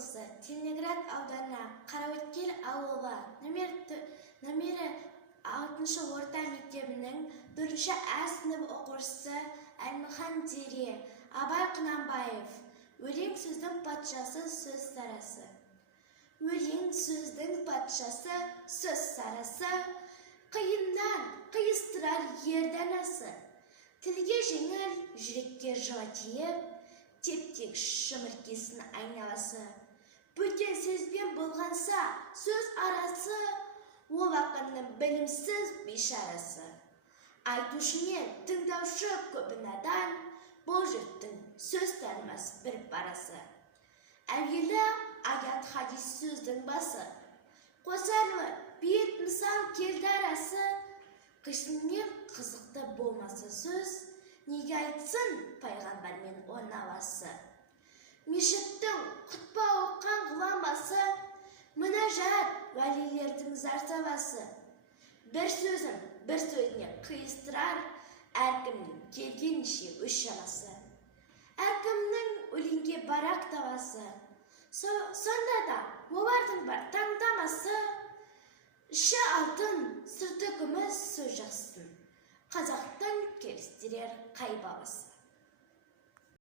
облысы, Целиноград ауданы, Қараөткел ауылы, номері 6 орта мектебінің 4 А сынып оқушысы Әлмұхан Дере, Абай Құнанбаев. Өлең сөздің патшасы, сөз сарасы. Өлең сөздің патшасы, сөз сарасы, қиыннан қиыстырар ерданасы. Тілге жеңіл, жүрекке жылы тиіп, теп-тек шымыркесін айналасы. Бөтен сөзбен болғанса, сөз арасы, ол ақынның білімсіз бейшарасы. Айтушымен тыңдаушы көп надан, бұл жұрттың сөз танымас бір парасы. Әуелі аят хадис сөздің басы, қосарлы бет мысал келді арасы. Қисынмен қызықты болмасы сөз, неге айтсын пайғамбармен орналасы. Мешіттің құтпа оққан ғұламасы, мінәжат уәлилердің зар саласы. Бір сөзін бір сөзіне қиыстырар, әркімнің келгенше өз шамасы. Әркімнің өлеңге барақ тавасы, сонда да олардың бар таңдамасы. Іші алтын, сырты күміс сөз жақсын, қазақтың келістірер қай бағасы.